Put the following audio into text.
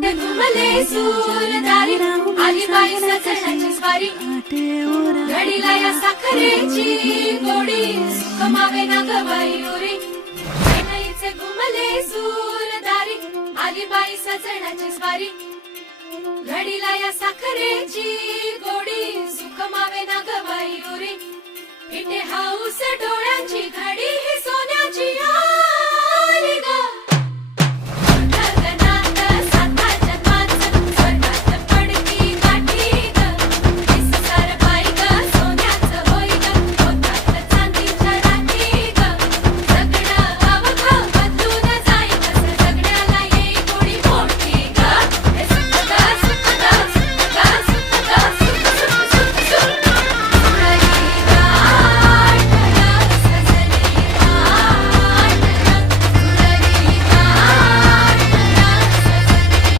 घुमले सूरदारी आली बाई सजण्याची स्वारी घडीला या साखरेची गोडी कमावे ना गवाई उरी नाईचे घुमले सूरदारी आली बाई सजण्याची स्वारी घडीला या साखरेची गोडी सुखमावे ना गवाई उरी इथे हाऊस डोळ्यांची घडी ही सोन्याची